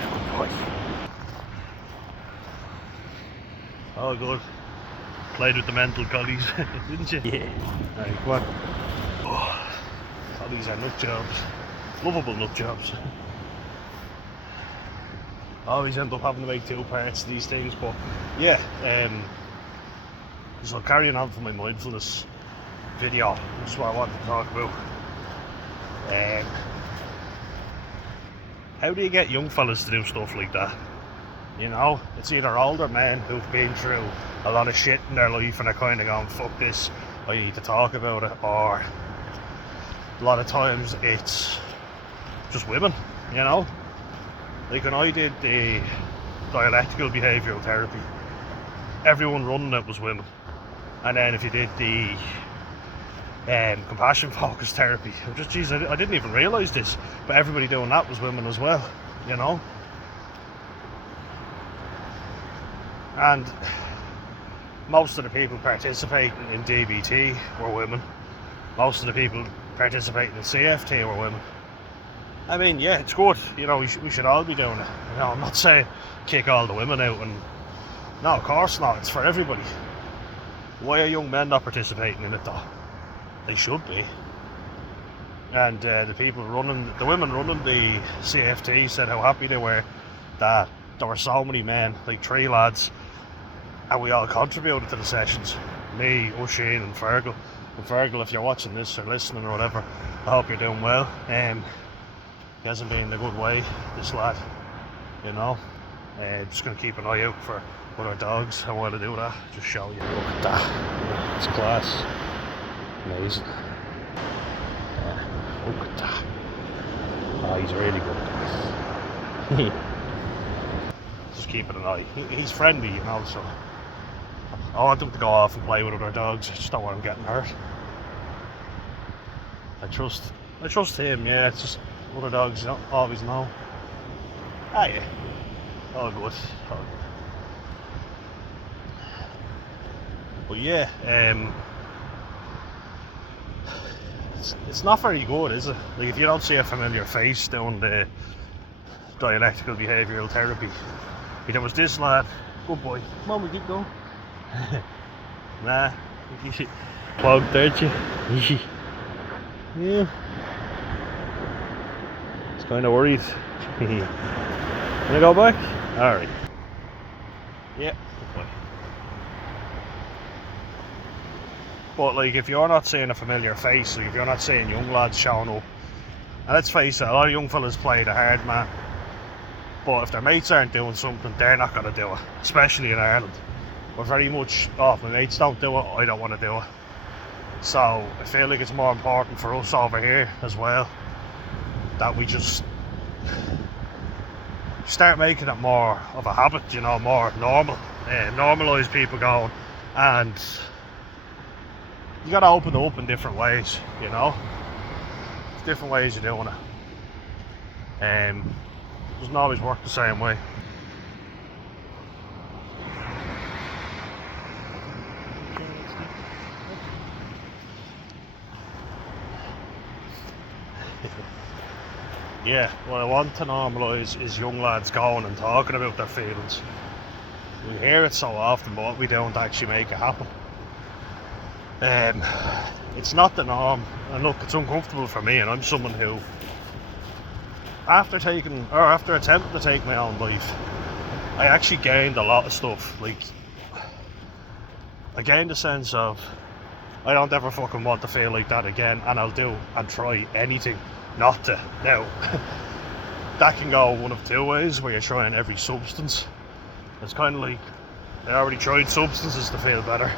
Good boy. Oh, good. Played with the mental collies, didn't you? Yeah. Alright, come on. Oh, collies are nut jobs. Lovable nut jobs. Always end up having to make 2 parts of these things, but yeah, so carrying on from my mindfulness video, that's what I wanted to talk about. How do you get young fellas to do stuff like that? You know, it's either older men who've been through a lot of shit in their life and are kind of going, fuck this, I need to talk about it, or a lot of times it's just women, you know? Like when I did the dialectical behavioural therapy, everyone running it was women. And then if you did the compassion focused therapy, I didn't even realise this, but everybody doing that was women as well, you know? And most of the people participating in DBT were women. Most of the people participating in CFT were women. I mean, yeah, it's good. You know, we should all be doing it. You know, I'm not saying kick all the women out, and no, of course not. It's for everybody. Why are young men not participating in it though? They should be. And the women running the CFT said how happy they were that there were so many men, like 3 lads, and we all contributed to the sessions. Me, Oisin and Fergal. And Fergal, if you're watching this or listening or whatever, I hope you're doing well. He hasn't been in a good way, this lad, you know. Just going to keep an eye out for other dogs. I want to do that, just show you. Look at that, it's class, amazing. Look at that. Oh, he's really good. Just keeping an eye. He's friendly, you know, so I want him to go off and play with other dogs. I just don't want him getting hurt. I trust him, yeah. It's just other dogs, you don't always know. Ah, yeah. All good. All good. But yeah, it's not very good, is it? Like if you don't see a familiar face doing the dialectical behavioural therapy. There was this lad. Good boy. Come on, we keep going. Nah. Plugged, aren't you? Yeah. He's kind of worried. Can I go back? Alright. Yeah, good boy. But like, if you're not seeing a familiar face, like if you're not seeing young lads showing up, and let's face it, a lot of young fellas play the hard man, but if their mates aren't doing something, they're not going to do it, especially in Ireland. We're very much, oh, if my mates don't do it, I don't want to do it. So I feel like it's more important for us over here as well that we just start making it more of a habit, you know, more normal. Normalise people going, and you got to open it up in different ways, you know. There's different ways of doing it. Doesn't always work the same way. Yeah, what I want to normalise is young lads going and talking about their feelings. We hear it so often, but what we don't actually make it happen. It's not the norm, and look, it's uncomfortable for me, and I'm someone who, after attempting to take my own life, I actually gained a lot of stuff. Like, I gained a sense of, I don't ever fucking want to feel like that again, and I'll do and try anything not to. Now, that can go one of 2 ways, where you're trying every substance. It's kind of like, I already tried substances to feel better.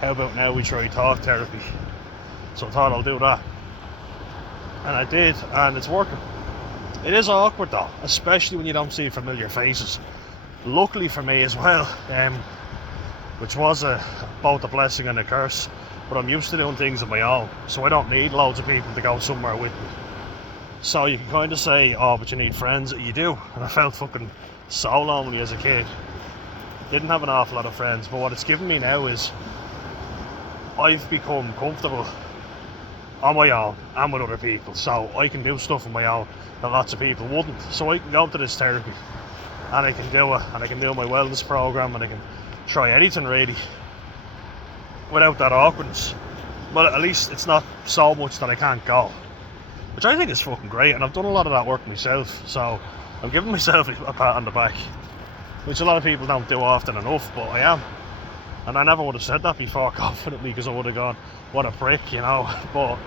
How about now we try talk therapy? So I thought I'll do that. And I did, and it's working. It is awkward though, especially when you don't see familiar faces. Luckily for me as well, which was both a blessing and a curse, but I'm used to doing things on my own, so I don't need loads of people to go somewhere with me. So you can kind of say, oh, but you need friends. You do, and I felt fucking so lonely as a kid. Didn't have an awful lot of friends, but what it's given me now is I've become comfortable on my own and with other people, so I can do stuff on my own that lots of people wouldn't. So I can go to this therapy and I can do it, and I can do my wellness program, and I can try anything really without that awkwardness. But at least it's not so much that I can't go, which I think is fucking great, and I've done a lot of that work myself, so I'm giving myself a pat on the back, which a lot of people don't do often enough, but I am. And I never would have said that before confidently, because I would have gone, what a prick, you know, but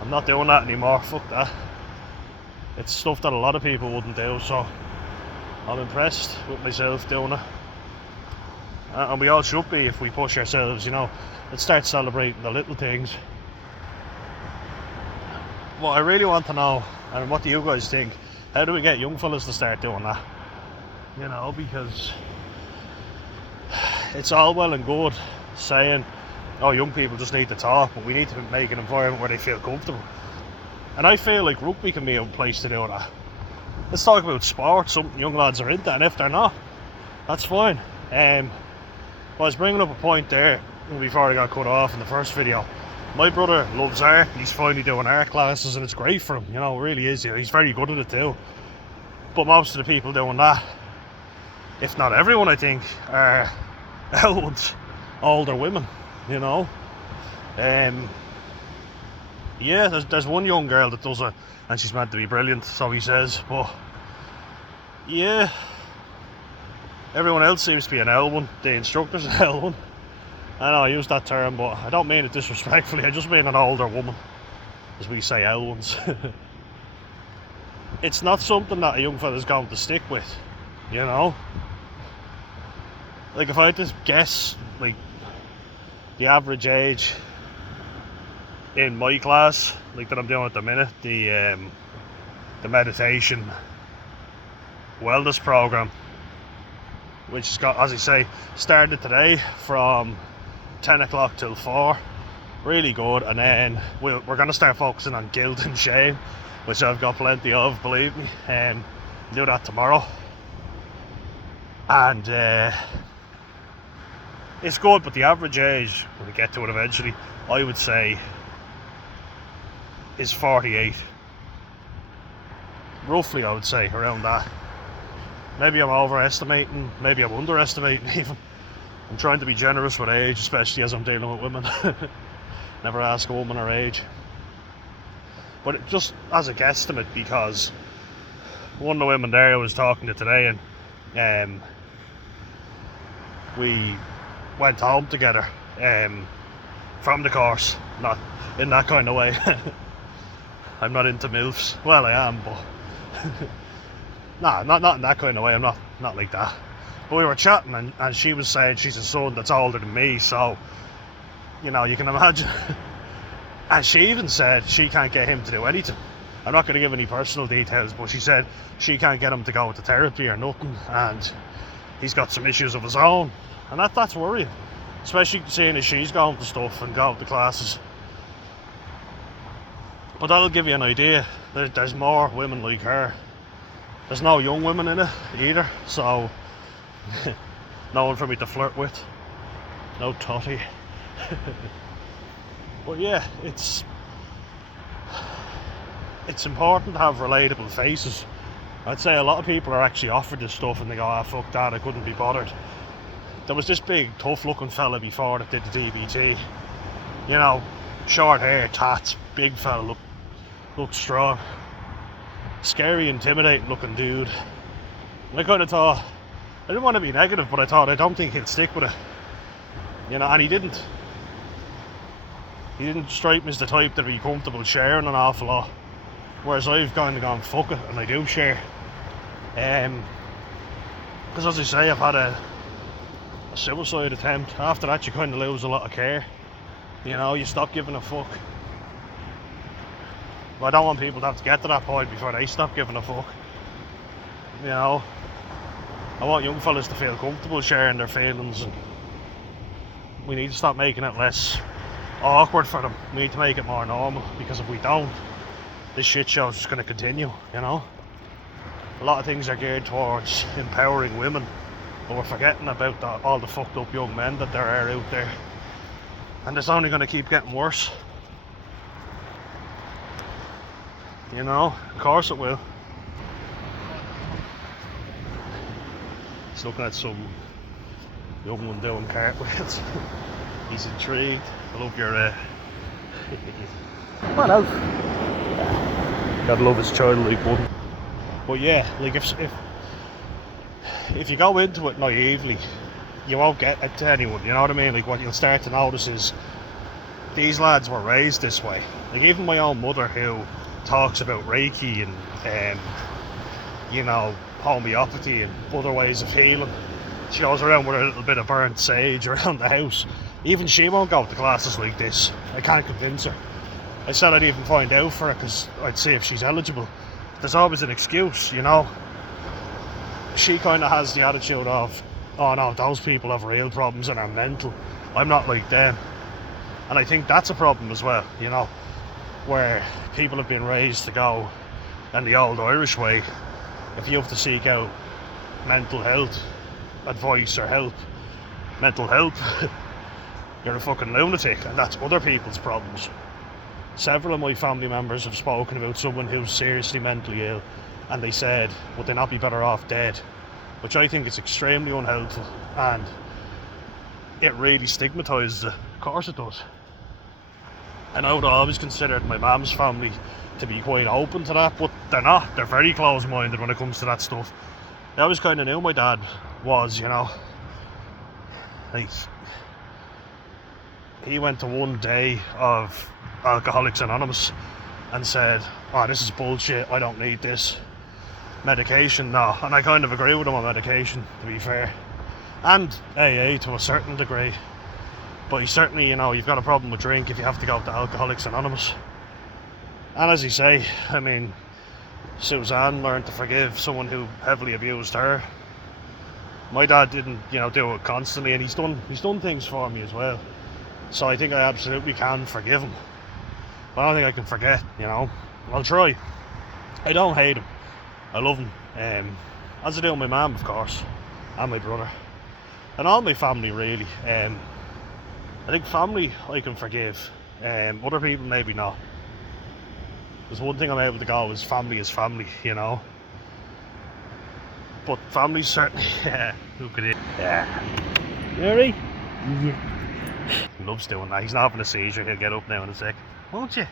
I'm not doing that anymore. Fuck that. It's stuff that a lot of people wouldn't do, so I'm impressed with myself doing it. And we all should be if we push ourselves, you know. Let's start celebrating the little things. What I really want to know, and what do you guys think, how do we get young fellas to start doing that? You know, because it's all well and good saying, oh, young people just need to talk, but we need to make an environment where they feel comfortable. And I feel like rugby can be a place to do that. Let's talk about sports, something young lads are into, and if they're not, that's fine. I was bringing up a point there before I got cut off in the first video. My brother loves art, he's finally doing art classes, and it's great for him, you know, it really is. He's very good at it too. But most of the people doing that, if not everyone, I think, are older women, you know. Yeah, there's one young girl that does it, and she's meant to be brilliant, so he says, but yeah, everyone else seems to be an L1. The instructor's an L1. I know I use that term, but I don't mean it disrespectfully, I just mean an older woman, as we say L1s. It's not something that a young fella's going to stick with, you know. Like, if I had to guess, like, the average age in my class, like that I'm doing at the minute, the meditation wellness program, which has got, as I say, started today from 10 o'clock till 4, really good. And then we're going to start focusing on guilt and shame, which I've got plenty of, believe me, and do that tomorrow. And it's good, but the average age, when we get to it eventually, I would say is 48. Roughly, I would say, around that. Maybe I'm overestimating, maybe I'm underestimating even. I'm trying to be generous with age, especially as I'm dealing with women. Never ask a woman her age. But just as a guesstimate, because one of the women there I was talking to today, and we went home together from the course, not in that kind of way. I'm not into MILFs. Well, I am, but nah, not in that kind of way. I'm not like that. But we were chatting, and she was saying she's a son that's older than me, so you know, you can imagine. And she even said she can't get him to do anything. I'm not going to give any personal details, but she said she can't get him to go to therapy or nothing, and he's got some issues of his own, and that's worrying, especially seeing as she's going to stuff and going to classes. But that'll give you an idea. There's more women like her. There's no young women in it either, so no one for me to flirt with. No totty. But yeah, it's important to have relatable faces. I'd say a lot of people are actually offered this stuff and they go, ah, fuck that, I couldn't be bothered. There was this big, tough looking fella before that did the DBT. You know, short hair, tats, big fella, looked strong. Scary, intimidating looking dude. And I kind of thought, I didn't want to be negative, but I thought, I don't think he'll stick with it. You know, and he didn't. He didn't strike me as the type that'd be comfortable sharing an awful lot. Whereas I've kind of gone, fuck it, and I do share. Because as I say, I've had a suicide attempt. After that, you kind of lose a lot of care. You know, you stop giving a fuck. But I don't want people to have to get to that point before they stop giving a fuck. You know, I want young fellas to feel comfortable sharing their feelings, and we need to stop making it less awkward for them. We need to make it more normal, because if we don't, this shit show is just going to continue, you know. A lot of things are geared towards empowering women, but we're forgetting about all the fucked up young men that there are out there. And it's only going to keep getting worse. You know, of course it will. He's looking at some young one doing cartwheels. He's intrigued. I love your what else? Gotta love his childlike button. But yeah, like if you go into it naively, you won't get it to anyone, you know what I mean? Like what you'll start to notice is these lads were raised this way. Like even my own mother, who talks about Reiki and you know, homeopathy and other ways of healing. She goes around with a little bit of burnt sage around the house. Even she won't go to classes like this. I can't convince her. I said I'd even find out for her because I'd see if she's eligible. There's always an excuse, you know. She kind of has the attitude of, oh no, those people have real problems and are mental. I'm not like them. And I think that's a problem as well, you know, where people have been raised to go in the old Irish way. If you have to seek out mental health advice or help, mental health, you're a fucking lunatic, and that's other people's problems. Several of my family members have spoken about someone who's seriously mentally ill, and they said, would they not be better off dead? Which I think is extremely unhelpful, and it really stigmatises it. Of course it does. And I would have always considered my mum's family to be quite open to that, but they're not. They're very close-minded when it comes to that stuff. I always kind of knew my dad was, you know, like, he went to one day of Alcoholics Anonymous and said, oh, this is bullshit, I don't need this medication now. And I kind of agree with him on medication, to be fair, and AA to a certain degree. But he certainly, you know, you've got a problem with drink if you have to go to Alcoholics Anonymous. And as you say, I mean, Suzanne learned to forgive someone who heavily abused her. My dad didn't, you know, do it constantly, and he's done things for me as well. So I think I absolutely can forgive him. But I don't think I can forget, you know. I'll try. I don't hate him. I love him. As I do my mum, of course, and my brother. And all my family, really. I think family I can forgive. Other people, maybe not. There's one thing I'm able to go is family, you know. But family certainly, yeah, who could it? Yeah. Mary? He loves doing that. He's not having a seizure. He'll get up now in a sec. Won't you?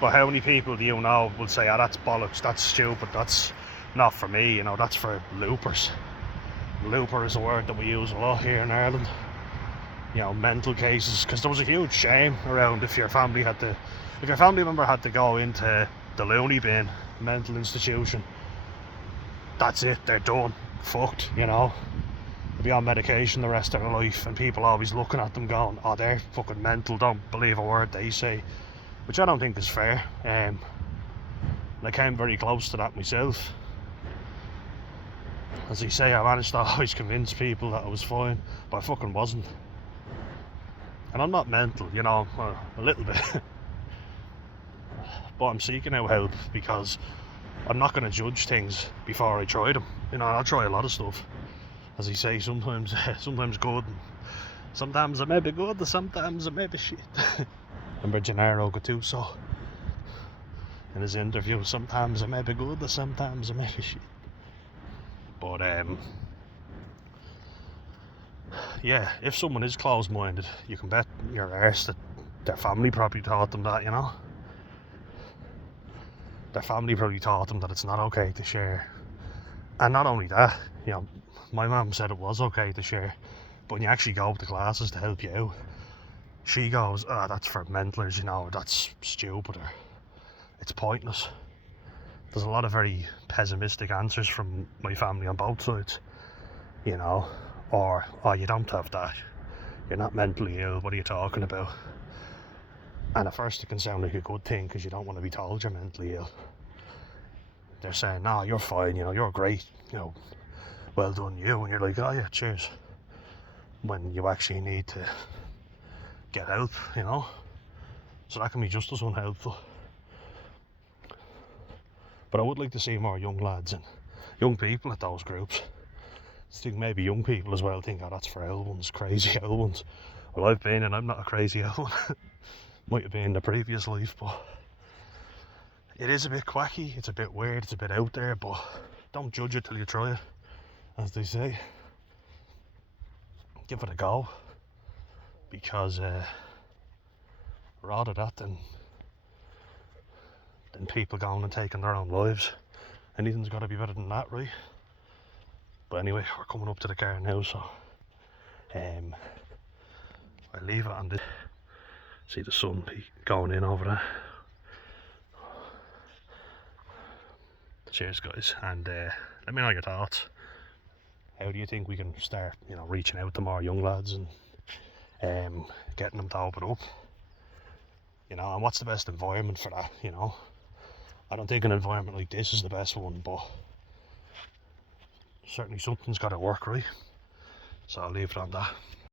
But how many people do you know will say, oh, that's bollocks, that's stupid, that's not for me, you know, that's for loopers. Looper is a word that we use a lot here in Ireland. You know, mental cases, because there was a huge shame around if your family member had to go into the loony bin, mental institution, that's it, they're done, fucked, you know. They'll be on medication the rest of their life, and people always looking at them going, oh, they're fucking mental, don't believe a word they say, which I don't think is fair. And I came very close to that myself. As you say, I managed to always convince people that I was fine, but I fucking wasn't. And I'm not mental, you know, a little bit. But I'm seeking out help because I'm not going to judge things before I try them. You know, I'll try a lot of stuff. As you say, sometimes good, sometimes it may be good, sometimes it may be shit. Remember Gennaro Gattuso in his interview, sometimes it may be good, sometimes it may be shit. But yeah, if someone is closed-minded, you can bet your arse that their family probably taught them that, you know. Their family probably taught them that it's not okay to share. And not only that, you know, my mum said it was okay to share, but when you actually go to classes to help you out, she goes, oh, that's for mentalers, you know, that's stupid, or it's pointless. There's a lot of very pessimistic answers from my family on both sides, you know, or, oh, you don't have that, you're not mentally ill, what are you talking about? And at first it can sound like a good thing because you don't want to be told you're mentally ill. They're saying, no, you're fine, you know, you're great, you know, well done you, and you're like, oh yeah, cheers, when you actually need to get help, you know. So that can be just as unhelpful. But I would like to see more young lads and young people at those groups, think maybe young people as well think, oh, that's for old ones, crazy old ones. Well, I've been, and I'm not a crazy old one. Might have been in the previous life, but it is a bit quacky, it's a bit weird, it's a bit out there, but don't judge it till you try it, as they say. Give it a go, because rather that than people going and taking their own lives. Anything's got to be better than that, right? But anyway, we're coming up to the car now, so I leave it on this. See the sun going in over there. Cheers, guys, and let me know your thoughts. How do you think we can start, reaching out to more young lads and getting them to open up? And what's the best environment for that? I don't think an environment like this is the best one, but certainly something's got to work, right? So I'll leave it on that.